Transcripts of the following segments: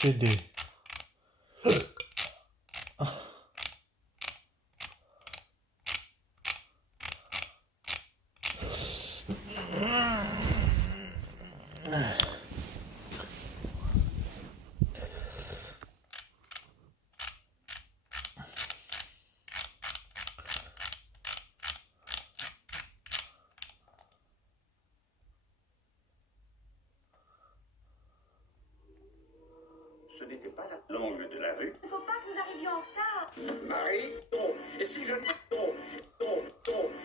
CD. Ce n'était pas l'angle de la rue. Il ne faut pas que nous arrivions en retard. Marie, non. Et si je ne... Non,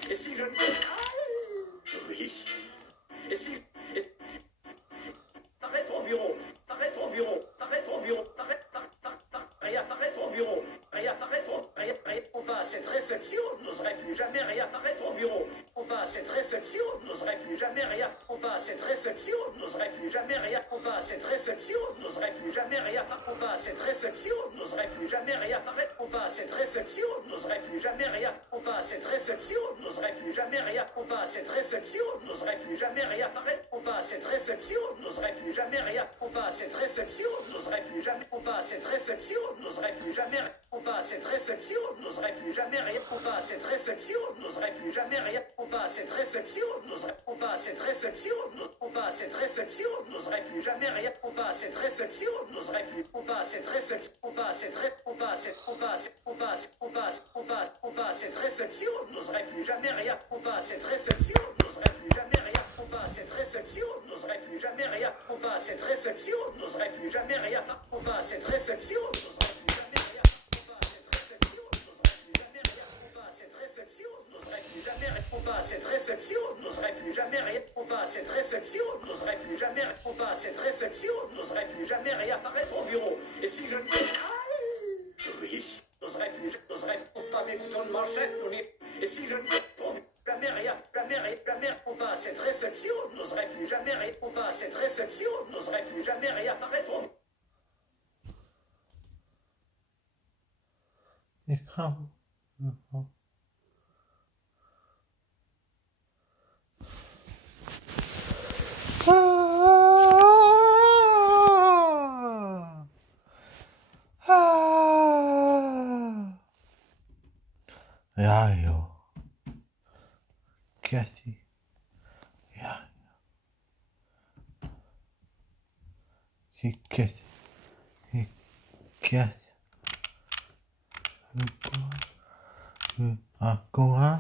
Et si je ne... Oui. Et si... T'arrêtes au bureau. T'arrêtes au bureau. T'arrêtes au bureau. T'arrêtes au bureau. On passe à cette réception, n'oserait plus jamais rien. T'arrêtes au bureau. On passe à cette réception, n'oserait plus jamais rien. On passe à cette réception, n'oserait plus jamais rien. On passe à cette réception, n'oserait plus jamais rien. On passe à cette réception, n'oserait plus jamais rien. On passe à cette réception, n'oserait plus jamais rien. On passe à cette réception, n'oserait plus jamais rien. On passe à cette réception, n'oserait plus jamais rien. On passe à cette réception, n'oserait plus jamais rien. On passe à cette réception, n'oserait plus jamais. On passe à cette réception, n'oserait plus jamais. On passe à cette réception, n'oserait plus jamais rien. On passe à cette réception, n'oserait plus jamais rien. On passe à cette réception, n'oserait. On passe à cette réception, on passe à cette réception, n'oserait plus jamais rien. On passe à cette réception, n'oserait plus. On passe à cette réception, on passe à cette on passe, on passe, on passe, on passe, on passe, on passe à cette réception, n'oserait plus jamais rien. On passe à cette réception, n'oserait plus jamais rien. On passe à cette réception, n'oserait plus jamais rien. On passe à cette réception, n'oserait plus jamais rien. On passe à cette réception, n'oserait plus jamais rien. On passe à cette réception, n'oserait plus jamais rien. On passe à cette réception, n'oserait plus jamais rien. On passe à cette réception, n'oserait plus jamais rien. On passe à cette réception, n'oserait plus jamais rien. Apparaître au bureau. Et si je ne... Oui, n'oserait plus, n'oserais pas mes boutons de manchette. Et si je ne... Jamais rien, jamais rien, jamais. On passe à cette réception, n'oserait plus jamais rien. On passe à cette réception, n'oserait plus jamais rien. Apparaître au bureau. Écran. Jajo. Käsi. Ja. Käsi. Käsi. Agora.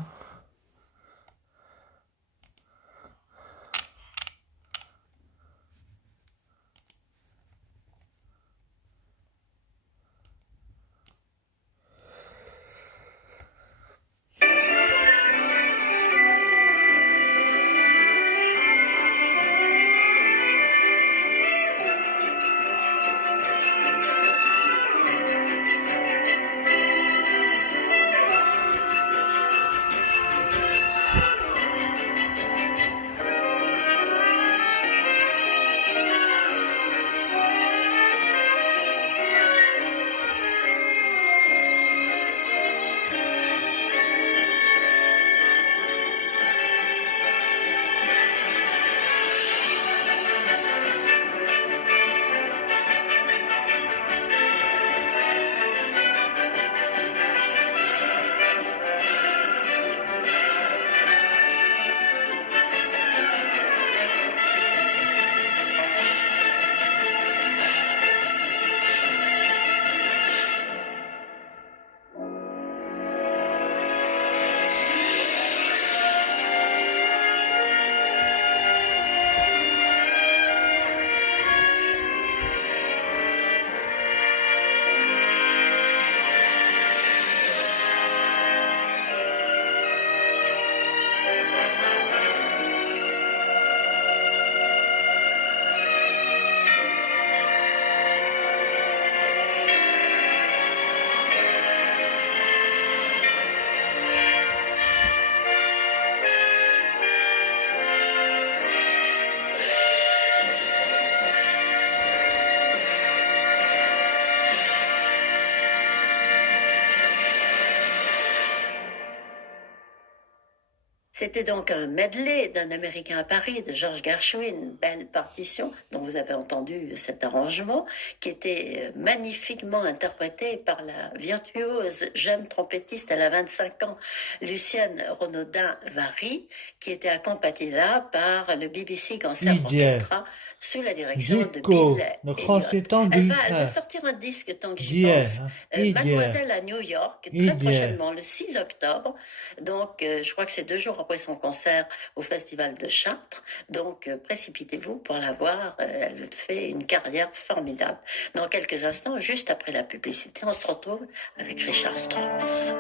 C'était donc un medley d'un Américain à Paris de George Gershwin, belle partition dont vous avez entendu cet arrangement, qui était magnifiquement interprété par la virtuose jeune trompettiste, elle a 25 ans, Lucienne Renaudin-Vary, qui était accompagnée là par le BBC Concert DJ. Orchestra sous la direction de Zico, Bill le Elliott. consultant Elle du va frère. sortir un disque tant que j'y DJ, pense. DJ. Mademoiselle à New York, très DJ. prochainement, le 6 octobre. Donc, je crois que c'est 2 jours après son concert au Festival de Chartres. Donc, précipitez-vous pour la voir. Elle fait une carrière formidable. Dans quelques instants, juste après la publicité, on se retrouve avec Richard Strauss.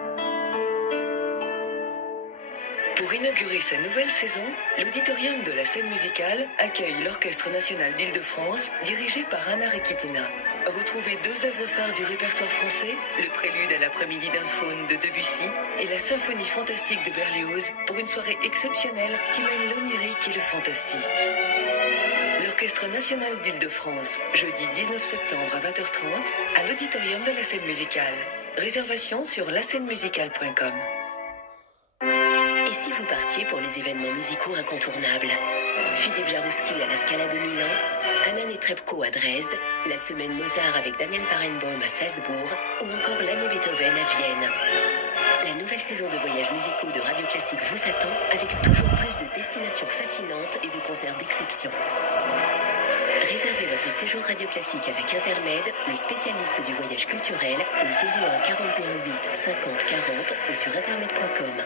Pour inaugurer sa nouvelle saison, l'Auditorium de la Scène Musicale accueille l'Orchestre National d'Île-de-France, dirigé par Anna Rekitina. Retrouvez 2 œuvres phares du répertoire français, le prélude à l'après-midi d'un faune de Debussy et la symphonie fantastique de Berlioz pour une soirée exceptionnelle qui mêle l'onirique et le fantastique. L'Orchestre National d'Île-de-France, jeudi 19 septembre à 20h30, à l'Auditorium de la Scène Musicale. Réservation sur lascenemusicale.com. Et si vous partiez pour les événements musicaux incontournables? Philippe Jarouski à la Scala de Milan, Anna Netrebko à Dresde, la semaine Mozart avec Daniel Barenboim à Salzbourg ou encore l'année Beethoven à Vienne. La nouvelle saison de voyages musicaux de Radio Classique vous attend avec toujours plus de destinations fascinantes et de concerts d'exception. Réservez votre séjour Radio Classique avec Intermed, le spécialiste du voyage culturel, au 01 40 08 50 40 ou sur intermed.com.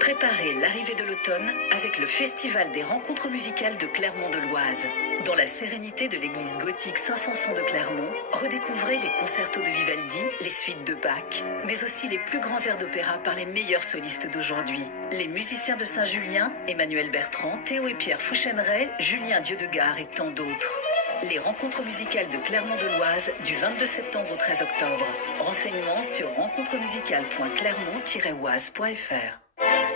Préparez l'arrivée de l'automne avec le Festival des rencontres musicales de Clermont-de-Loise. Dans la sérénité de l'église gothique Saint-Sanson de Clermont, redécouvrez les concertos de Vivaldi, les suites de Bach, mais aussi les plus grands airs d'opéra par les meilleurs solistes d'aujourd'hui. Les musiciens de Saint-Julien, Emmanuel Bertrand, Théo et Pierre Fouchenray, Julien Dieudegard et tant d'autres. Les rencontres musicales de Clermont-de-Loise du 22 septembre au 13 octobre. Renseignements sur rencontremusicales.clermont-oise.fr.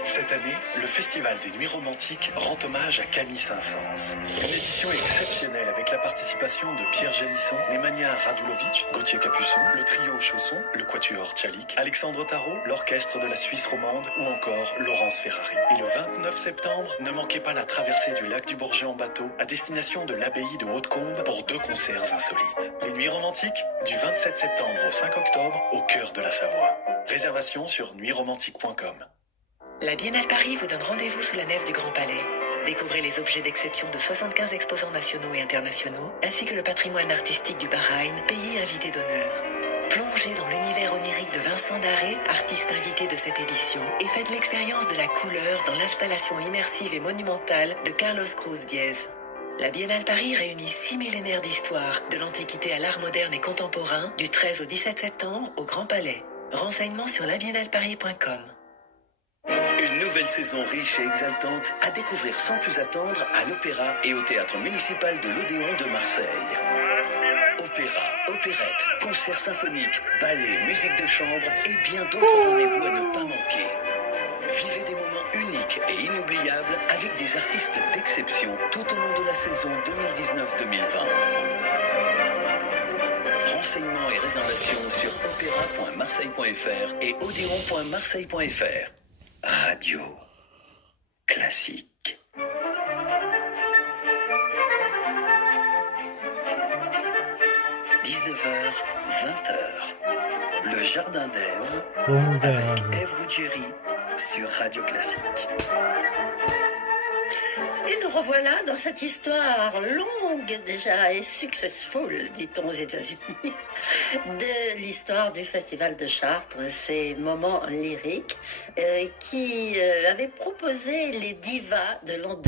Cette année, le Festival des Nuits Romantiques rend hommage à Camille Saint-Saëns. Une édition exceptionnelle avec la participation de Pierre Génisson, Nemanja Radulovic, Gauthier Capuçon, le trio Chausson, le quatuor Tchalik, Alexandre Tarot, l'orchestre de la Suisse romande ou encore Laurence Ferrari. Et le 29 septembre, ne manquez pas la traversée du lac du Bourget en bateau à destination de l'abbaye de Hautecombe pour 2 concerts insolites. Les Nuits Romantiques, du 27 septembre au 5 octobre, au cœur de la Savoie. Réservation sur nuitsromantiques.com. La Biennale Paris vous donne rendez-vous sous la nef du Grand Palais. Découvrez les objets d'exception de 75 exposants nationaux et internationaux, ainsi que le patrimoine artistique du Bahreïn, pays invité d'honneur. Plongez dans l'univers onirique de Vincent Darré, artiste invité de cette édition, et faites l'expérience de la couleur dans l'installation immersive et monumentale de Carlos Cruz Diez. La Biennale Paris réunit 6 millénaires d'histoire, de l'Antiquité à l'art moderne et contemporain, du 13 au 17 septembre au Grand Palais. Renseignements sur labiennaleparis.com. Une nouvelle saison riche et exaltante à découvrir sans plus attendre à l'Opéra et au Théâtre municipal de l'Odéon de Marseille. Opéra, opérette, concerts symphoniques, ballets, musique de chambre et bien d'autres rendez-vous à ne pas manquer. Vivez des moments uniques et inoubliables avec des artistes d'exception tout au long de la saison 2019-2020. Renseignements et réservations sur opéra.marseille.fr et odéon.marseille.fr. Radio Classique. « 19h, 20h. Le Jardin d'Ève avec Ève Ruggieri sur Radio Classique. Et nous revoilà dans cette histoire longue déjà et successful, dit-on aux États-Unis, de l'histoire du Festival de Chartres, ces moments lyriques qui avaient proposé les divas de l'an 2000.